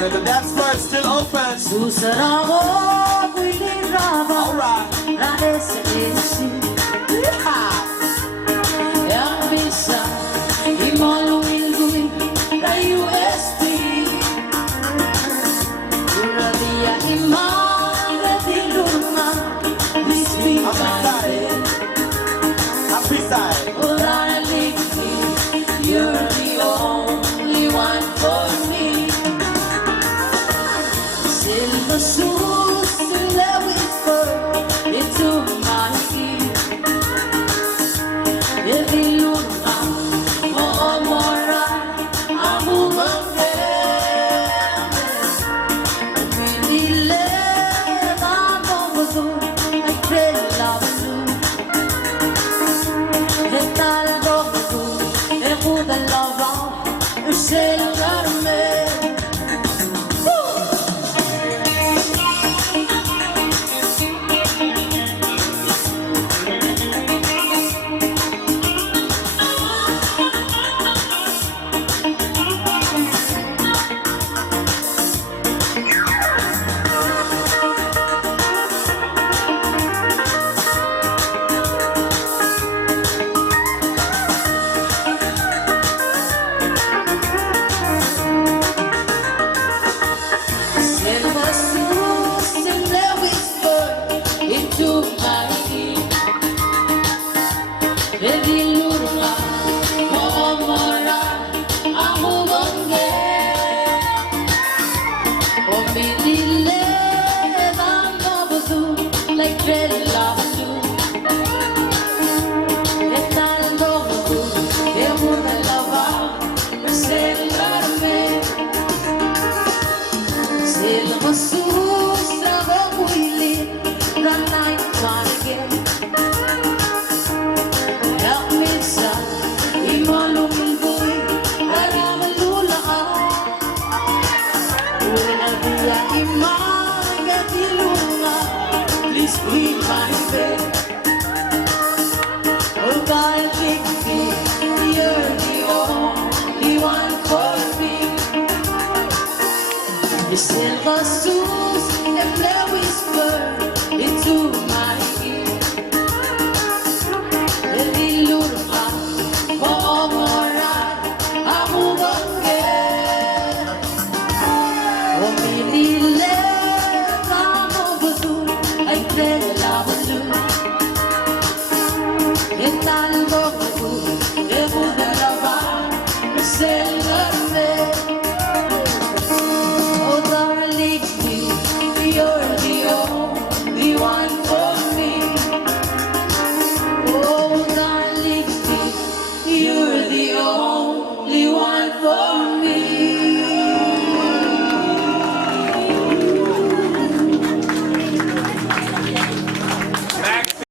Alright, the dance floor is still open. Susaramo, Guilirama, Alright. Radessi, Yang bisa Imaluilgui, la USD, Uradia Imam, Diluma, Bisbi, Happy side. Remeliik, you're the only one for me. Silver shoes to let whisper into my ear. If you look up, oh, more I'm moving there. Really live, I'm over good, I pray love you. It's not a dog, it's good, I love all, you say you got me. Silver shoes and their whisper into my ear. Ready, Lura, oh, Mora, I'm moving there. Oh, me, live, I'm over good, like red love you. It's not a dog, it's good, I love all, you say you got me. Silver shoes, travel wheeling, the night one again. Help me, son, imalungin ko'y naramalula ka. Una dia imagatilunga, please be my bed. Oh, God, take me, you're the only one for me. The silver shoes and their whisper into my ear. Ready, Lura, oh, Mora, I'm moving again. Oh, me, live, I'm over good, I pray love you. It's not over good, it's good, I love all, you say